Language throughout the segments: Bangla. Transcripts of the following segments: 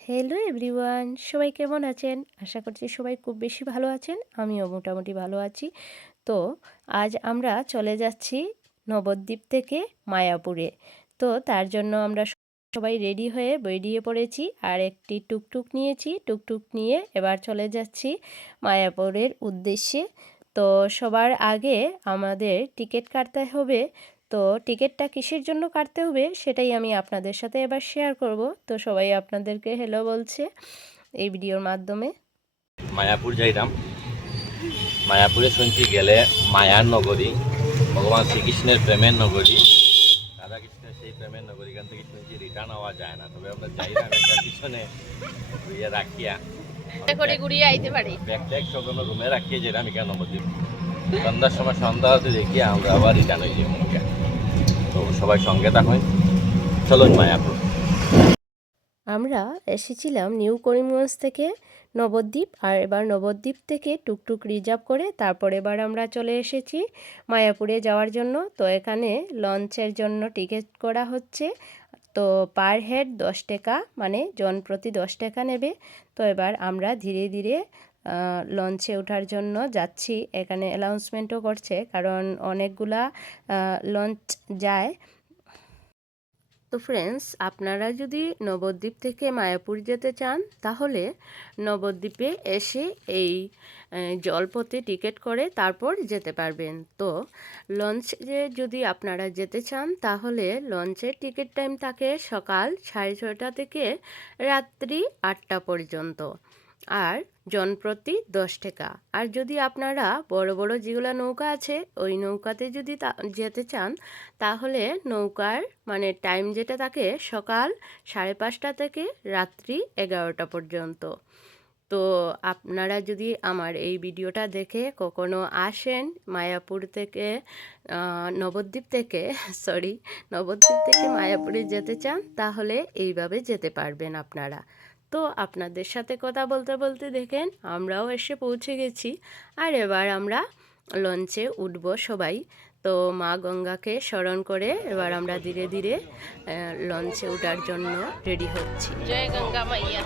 হ্যালো এভরিওয়ান, সবাই কেমন আছেন? আশা করছি সবাই খুব বেশি ভালো আছেন। আমিও মোটামুটি ভালো আছি। তো আজ আমরা চলে যাচ্ছি নবদ্বীপ থেকে মায়াপুরে। তো তার জন্য আমরা সবাই রেডি হয়ে বেরিয়ে পড়েছি আর একটি টুকটুক নিয়েছি। টুকটুক নিয়ে এবার চলে যাচ্ছি মায়াপুরের উদ্দেশ্যে। তো সবার আগে আমাদের টিকিট কাটতে হবে। তো টিকিটটা কিসের জন্য কাটতে হবে সেটাই আমি আপনাদের সাথে এবার শেয়ার করব। তো সবাই আপনাদেরকে হ্যালো বলছে এই ভিডিওর মাধ্যমে। মায়াপুর যাইতাম। মায়াপুরে শুনছি গেলে মায়ার নগরী, ভগবান শ্রীকৃষ্ণের প্রেমের নগরী, রাধাকৃষ্ণের সেই প্রেমের নগরী। এখান থেকে শুনছি রিটার্ন হওয়া যায় না, তবে আমরা যাই না একটা পিছনে ঘুরিয়ে রাখিয়া ঘুরিয়ে আইতে পারি। ব্যাগ ট্যাগ সব আমরা রুমে রাখিয়ে যেতাম এখানে নবদ্বীপ। সন্ধ্যার সময় সন্ধ্যা হতে দেখিয়া আমরা আবার রিটার্ন হয়ে যাবো। তো সবাই সঙ্গে থাকুন, চলুন মায়াপুর। আমরা এসেছিলাম নিউ করিমগঞ্জ থেকে নবদ্বীপ, আর এবার নবদ্বীপ থেকে টুকটুক রিজার্ভ করে তারপর এবার আমরা চলে এসেছি মায়াপুরে যাওয়ার জন্য। তো এখানে লঞ্চের জন্য টিকিট করা হচ্ছে। তো পার হেড 10 টাকা, মানে জন প্রতি 10 টাকা নেবে। তো এবার আমরা ধীরে ধীরে লঞ্চে ওঠার জন্য যাচ্ছি। এখানে অ্যানাউন্সমেন্টও করছে, কারণ অনেকগুলা লঞ্চ যায়। তো ফ্রেন্ডস, আপনারা যদি নবদ্বীপ থেকে মায়াপুর যেতে চান তাহলে নবদ্বীপে এসে এই জলপথে টিকিট করে তারপর যেতে পারবেন। তো লঞ্চে যদি আপনারা যেতে চান তাহলে লঞ্চের টিকিট টাইম থাকে সকাল 6:30 থেকে রাত্রি 8টা পর্যন্ত, আর জনপ্রতি 10 টাকা। আর যদি আপনারা বড় বড় যেগুলো নৌকা আছে ওই নৌকাতে যদি যেতে চান তাহলে নৌকার মানে টাইম যেটা থাকে সকাল 5:30 থেকে রাত্রি 11টা পর্যন্ত। তো আপনারা যদি আমার এই ভিডিওটা দেখে কখনো আসেন মায়াপুর থেকে নবদ্বীপ থেকে নবদ্বীপ থেকে মায়াপুরে যেতে চান তাহলে এইভাবে যেতে পারবেন আপনারা। তো আপনাদের সাথে কথা বলতে বলতে দেখেন আমরাও এসে পৌঁছে গেছি, আর এবার আমরা লঞ্চে উঠব সবাই। তো মা গঙ্গাকে স্মরণ করে এবার আমরা ধীরে ধীরে লঞ্চে ওঠার জন্য রেডি হচ্ছি। জয় গঙ্গা মাইয়া।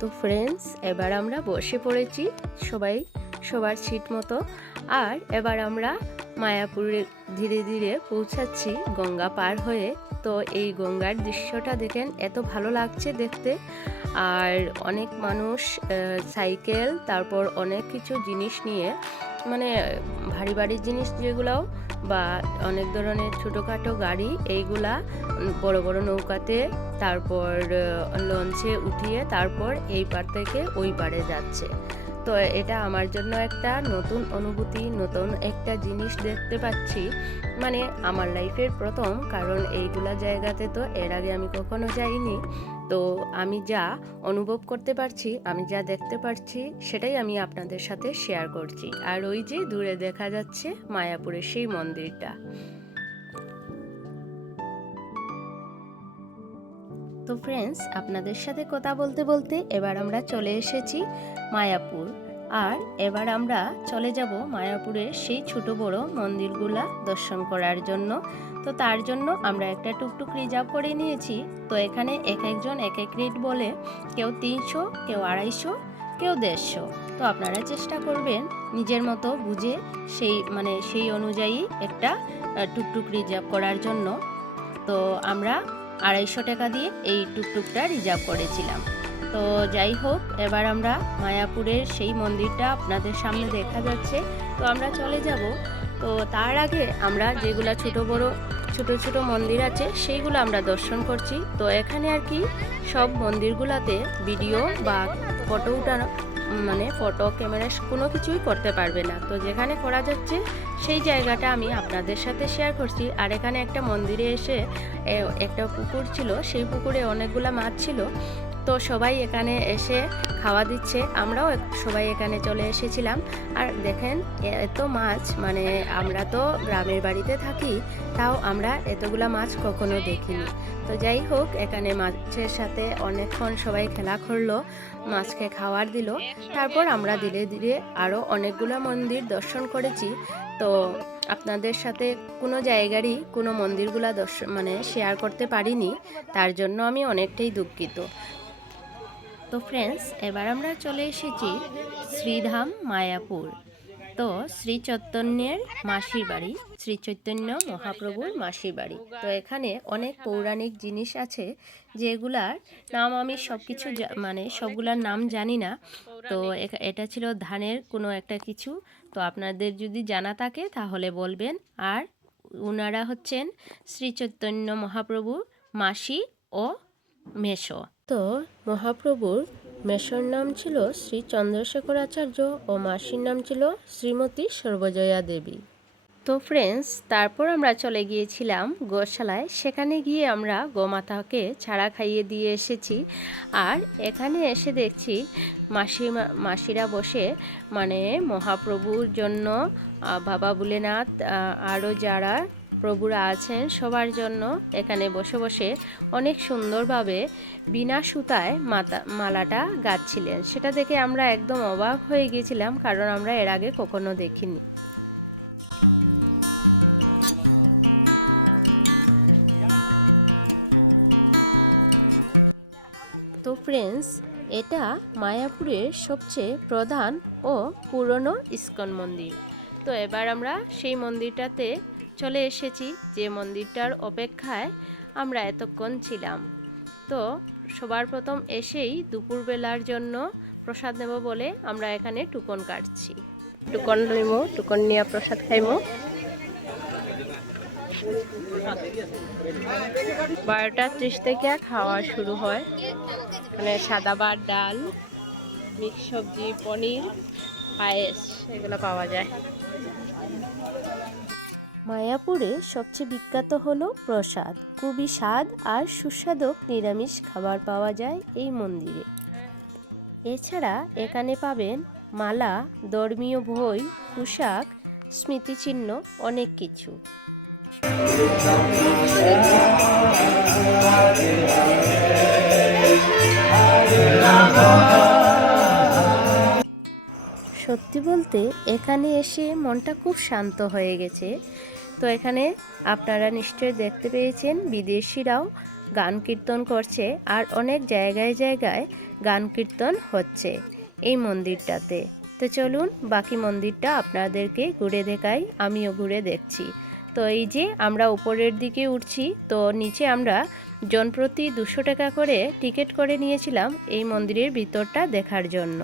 তো ফ্রেন্ডস, এবার আমরা বসে পড়েছি সবাই সবার সিট মতো, আর এবার আমরা মায়াপুরে ধীরে ধীরে পৌঁছাচ্ছি গঙ্গা পার হয়ে। তো এই গঙ্গার দৃশ্যটা দেখেন, এত ভালো লাগছে দেখতে। আর অনেক মানুষ সাইকেল, তারপর অনেক কিছু জিনিস নিয়ে, মানে ভারী ভারী জিনিস যেগুলো বা অনেক ধরনের ছোটোখাটো গাড়ি, এইগুলা বড় বড় নৌকাতে তারপর লঞ্চে উঠিয়ে তারপর এই পার থেকে ওই পারে যাচ্ছে। তো এটা আমার জন্য একটা নতুন অনুভূতি, নতুন একটা জিনিস দেখতে পাচ্ছি, মানে আমার লাইফের প্রথম, কারণ এইগুলা জায়গাতে তো এর আগে আমি কখনো যাইনি। তো আমি যা অনুভব করতে পারছি, আমি যা দেখতে পারছি সেটাই আমি আপনাদের সাথে শেয়ার করছি। আর ওই যে দূরে দেখা যাচ্ছে মায়াপুরের সেই মন্দিরটা। তো ফ্রেন্ডস, আপনাদের সাথে কথা বলতে বলতে এবার আমরা চলে এসেছি মায়াপুর, আর এবার আমরা চলে যাব মায়াপুরের সেই ছোট বড় মন্দিরগুলা দর্শন করার জন্য। তো তার জন্য আমরা একটা টুকটুক রিজার্ভ করে নিয়েছি। তো এখানে এক একজন এক এক রেট বলে, কেউ 300, কেউ 250, কেউ 150। তো আপনারা চেষ্টা করবেন নিজের মতো বুঝে সেই অনুযায়ী একটা টুকটুক রিজার্ভ করার জন্য। তো আমরা 250 টাকা দিয়ে এই টুকটুকটা রিজার্ভ করেছিলাম। তো যাই হোক, এবার আমরা মায়াপুরের সেই মন্দিরটা আপনাদের সামনে দেখা যাচ্ছে। তো আমরা চলে যাব। তো তার আগে আমরা যেগুলো ছোট ছোট মন্দির আছে সেইগুলো আমরা দর্শন করছি। তো এখানে আর কি সব মন্দিরগুলোতে ভিডিও বা ফটো উঠানো, মানে ফটো ক্যামেরা কোনো কিছুই করতে পারবে না। তো যেখানে করা যাচ্ছে সেই জায়গাটা আমি আপনাদের সাথে শেয়ার করছি। আর এখানে একটা মন্দিরে এসে একটা পুকুর ছিল, সেই পুকুরে অনেকগুলা মাছ ছিল। তো সবাই এখানে এসে খাওয়া দিচ্ছে, আমরাও সবাই এখানে চলে এসেছিলাম। আর দেখেন এত মাছ, মানে আমরা তো গ্রামের বাড়িতে থাকি, তাও আমরা এতগুলা মাছ কখনো দেখিনি। তো যাই হোক, এখানে মাছের সাথে অনেকক্ষণ সবাই খেলা করলো, মাছকে খাবার দিল। তারপর আমরা ধীরে ধীরে আরও অনেকগুলো মন্দির দর্শন করেছি। তো আপনাদের সাথে কোনো জায়গারই কোনো মন্দিরগুলা দর্শন মানে শেয়ার করতে পারিনি, তার জন্য আমি অনেকটাই দুঃখিত। তো ফ্রেন্ডস, এবার আমরা চলে এসেছি শ্রীধাম মায়াপুর। তো শ্রী চৈতন্যের মাসির বাড়ি, শ্রী চৈতন্য মহাপ্রভুর মাসির বাড়ি। তো এখানে অনেক পৌরাণিক জিনিস আছে যেগুলার নাম আমি সব কিছু মানে সবগুলার নাম জানি না। তো এটা ছিল ধানের কোনো একটা কিছু, তো আপনাদের যদি জানা থাকে তাহলে বলবেন। আর ওনারা হচ্ছেন শ্রী চৈতন্য মহাপ্রভুর মাসি ও মেশো। তো মহাপ্রভুর মেশোর নাম ছিল শ্রী চন্দ্রশেখরাচার্য ও মাসির নাম ছিল শ্রীমতী সর্বজয়া দেবী। তো ফ্রেন্ডস, তারপর আমরা চলে গিয়েছিলাম গোশালায়। সেখানে গিয়ে আমরা গোমাতাকে ছাড়া খাইয়ে দিয়ে এসেছি। আর এখানে এসে দেখছি মাসিরা বসে মানে মহাপ্রভুর জন্য, বাবা ভোলেনাথ, আরও যারা প্রভুরা আছেন সবার জন্য এখানে বসে বসে অনেক সুন্দরভাবে বিনা সুতায় মালাটা গাঁথছিলেন। সেটা দেখে আমরা একদম অবাক হয়ে গিয়েছিলাম, কারণ আমরা এর আগে কখনো দেখিনি। তো ফ্রেন্ডস, এটা মায়াপুরের সবচেয়ে প্রধান ও পুরনো ইস্কন মন্দির। তো এবার আমরা সেই মন্দিরটাতে চলে এসেছি, যে মন্দিরটার অপেক্ষায় আমরা এতক্ষণ ছিলাম। তো সবার প্রথম এসেই দুপুরবেলার জন্য প্রসাদ নেব বলে আমরা এখানে টুকন কাটছি। টুকন লইমো, টুকন নিয়ে প্রসাদ খাইমো। 12:30 থেকে খাওয়া শুরু হয়। মানে সাদা ভাত, ডাল, মিক্স সবজি, পনির, পায়েস এগুলো পাওয়া যায়। মায়াপুরে সবচেয়ে বিখ্যাত হলো প্রসাদ। খুবই স্বাদ আর সুস্বাদু নিরামিষ খাবার পাওয়া যায় এই মন্দিরে। এছাড়া এখানে পাবেন মালা, ধর্মীয় বই, পোশাক, স্মৃতিচিহ্ন, অনেক কিছু। সত্যি বলতে এখানে এসে মনটা খুব শান্ত হয়ে গেছে। তো এখানে আপনারা নিশ্চয়ই দেখতে পেয়েছেন বিদেশিরাও গান কীর্তন করছে, আর অনেক জায়গায় জায়গায় গান কীর্তন হচ্ছে এই মন্দিরটাতে। তো চলুন বাকি মন্দিরটা আপনাদেরকে ঘুরে দেখাই, আমিও ঘুরে দেখছি। তো এই যে আমরা উপরের দিকে উঠছি, তো নিচে আমরা জনপ্রতি 200 টাকা করে টিকিট করে নিয়েছিলাম এই মন্দিরের ভিতরটা দেখার জন্য।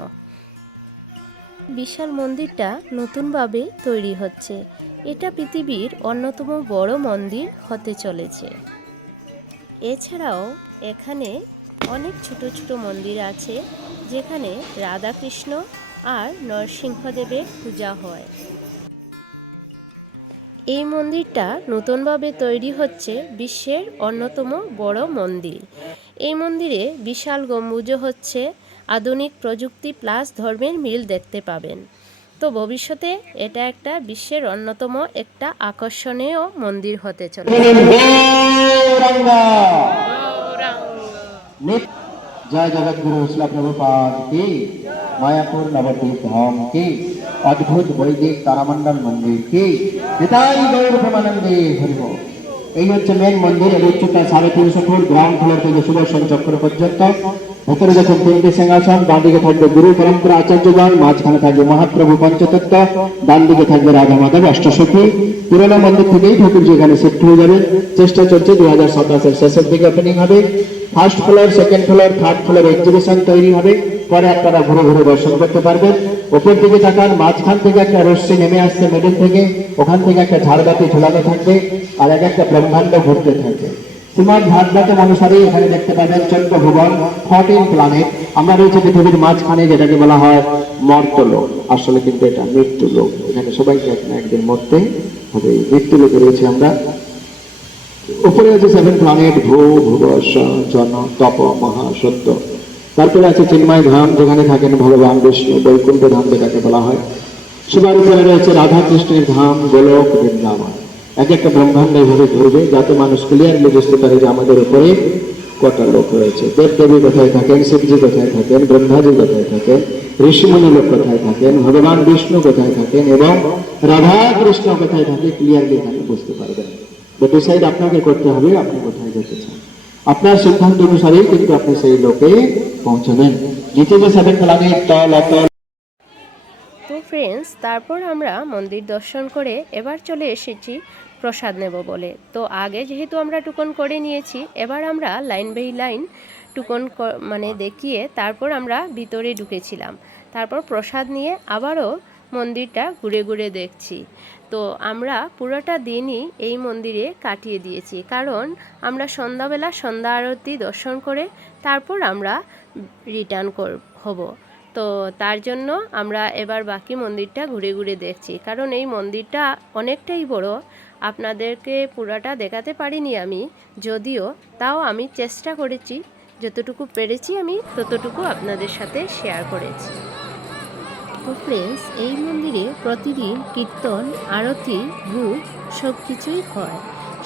বিশাল মন্দিরটা নতুনভাবে তৈরি হচ্ছে। এটা পৃথিবীর অন্যতম বড় মন্দির হতে চলেছে। এছাড়াও এখানে অনেক ছোট ছোট মন্দির আছে, যেখানে রাধাকৃষ্ণ আর নরসিংহদেবের পূজা হয়। এই মন্দিরটা নতুনভাবে তৈরি হচ্ছে বিশ্বের অন্যতম বড় মন্দির। এই মন্দিরে বিশাল গম্বুজ হচ্ছে, আধুনিক প্রযুক্তি প্লাস ধর্মের মিল দেখতে পাবেন। তো ভবিষ্যতে এটা একটা বিশ্বের অন্যতম একটা আকর্ষণীয় মন্দির হতে চলেছে। जय जगत गुरु शिला प्रभुपाद की, मायापुर नवद्वीप धाम की, अद्भुत वैदिक तारामंडल मंदिर की, निताई गौर प्रेमानंदे हरि बोल। এই হচ্ছে মেন মন্দির। এর উচ্চতা 350 ফুট। গ্রাউন্ড ফ্লোর থেকে সুদর্শন চক্র পর্যন্ত। ভেতরে দেখুন 3টি সিংহাসন। বাঁ দিকে থাকবে গুরু পরম্পরা আচার্যগণ, মাঝখানে থাকবে মহাপ্রভু পঞ্চতত্ত্ব, ডান দিকে থাকবে রাধা মাধব অষ্টসখী। পুরোনো মন্দির থেকেই ঠাকুরজি এখানে শিফট হয়ে যাবে। চেষ্টা চলছে 2027-এর শেষের দিকে ওপেনিং হবে। First floor, second floor, third floor exhibition তৈরি হবে, পরে আপনারা ঘুরে ঘুরে দর্শন করতে পারবেন। উপর দিকে তাকান, মাঝখান থেকে একটা রশ্মি নেমে আসছে মিডল থেকে, ওখান থেকে একটা ঝাড়বাতি ঝুলানো থাকবে, আর একটা ব্রহ্মাণ্ড ঘুরতে থাকবে। শ্রীমদ ভাগবতম অনুসারে এখানে দেখতে পাবেন 14 ভুবন, 14 প্ল্যানেট। আমরা রয়েছে পৃথিবীর মাঝখানে, যেটাকে বলা হয় মর্তলোক। আসলে কিন্তু এটা মৃত্যুলোক। এখানে সবাইকে একদিন মরতে হবে, মৃত্যুলোকে রয়েছে আমরা। উপরে হচ্ছে 7 প্ল্যানেট, ভূ, ভুব, জন, তপ, মহা, সত্য। তারপরে আছে চিন্ময় ধাম, যেখানে থাকেন ভগবান বিষ্ণু, বৈকুণ্ঠ ধাম যেটাকে বলা হয়। সবার উপরে রয়েছে রাধা কৃষ্ণের ধাম, গোলক বৃন্দাবন। এক একটা ব্রহ্মাণ্ড এইভাবে ঘুরবে, যাতে মানুষ ক্লিয়ারলি বুঝতে পারে যে আমাদের উপরে কটা লোক রয়েছে। দেব দেবী কোথায় থাকেন, শিবজি কোথায় থাকেন, ব্রহ্মাজি কোথায় থাকেন, ঋষিমুনি লোক কোথায় থাকেন, ভগবান বিষ্ণু কোথায় থাকেন এবং রাধা কৃষ্ণ কোথায় থাকে, ক্লিয়ারলি এখানে বুঝতে পারবেন। তো ডিসাইড আপনাকে করতে হবে আপনি কোথায় যেতে চান। আপনার সিদ্ধান্ত অনুসারেই কিন্তু আপনি সেই লোকে পৌঁছাবেন। নিচে যে 7 প্ল্যানেট তল অতল। তো ফ্রেন্ডস, তারপর আমরা মন্দির দর্শন করে এবার চলে এসেছি প্রসাদ নেব বলে। তো আগে যেহেতু আমরা টুকন করে নিয়েছি, এবার আমরা লাইন বাই লাইন টুকন মানে দেখিয়ে তারপর আমরা ভিতরে ঢুকেছিলাম। তারপর প্রসাদ নিয়ে আবারও মন্দিরটা ঘুরে ঘুরে দেখছি। তো আমরা পুরোটা দিনই এই মন্দিরে কাটিয়ে দিয়েছি, কারণ আমরা সন্ধ্যাবেলা সন্ধ্যা আরতি দর্শন করে তারপর আমরা রিটার্ন হব। তো তার জন্য আমরা এবার বাকি মন্দিরটা ঘুরে ঘুরে দেখছি, কারণ এই মন্দিরটা অনেকটাই বড়। আপনাদেরকে পুরাটা দেখাতে পারিনি আমি, যদিও তাও আমি চেষ্টা করেছি, যতটুকু পেরেছি আমি ততটুকু আপনাদের সাথে শেয়ার করেছি। তো ফ্রেন্ডস, এই মন্দিরে প্রতিদিন কীর্তন, আরতি, ভোগ সব কিছুই হয়।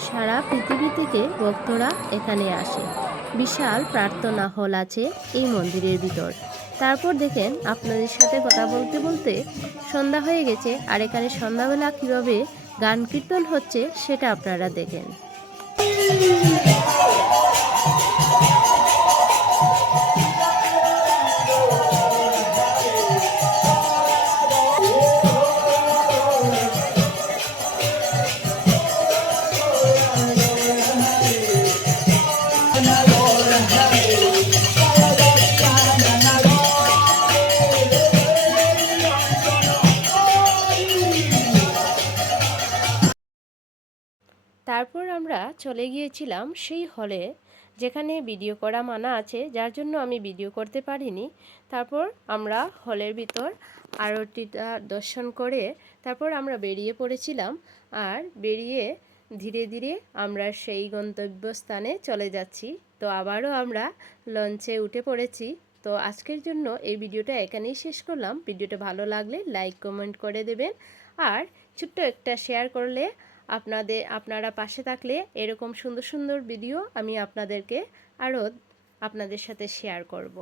সারা পৃথিবী থেকে ভক্তরা এখানে আসে। বিশাল প্রার্থনা হল আছে এই মন্দিরের ভিতর। তারপর দেখেন, আপনাদের সাথে কথা বলতে বলতে সন্ধ্যা হয়ে গেছে, আর এখানে সন্ধ্যাবেলা কীভাবে গান কীর্তন হচ্ছে সেটা আপনারা দেখেন। তারপর আমরা চলে গিয়েছিলাম সেই হলে, যেখানে ভিডিও করা মানা আছে, যার জন্য আমি ভিডিও করতে পারিনি। তারপর আমরা হলের ভিতর আরতিটা দর্শন করে তারপর আমরা বেরিয়ে পড়েছিলাম, আর বেরিয়ে ধীরে ধীরে আমরা সেই গন্তব্যস্থানে চলে যাচ্ছি। তো আবারও আমরা লঞ্চে উঠে পড়েছি। তো আজকের জন্য এই ভিডিওটা এখানেই শেষ করলাম। ভিডিওটা ভালো লাগলে লাইক কমেন্ট করে দেবেন, আর ছোট্ট একটা শেয়ার করলে আপনারা পাশে থাকলে এরকম সুন্দর সুন্দর ভিডিও আমি আপনাদের সাথে শেয়ার করব।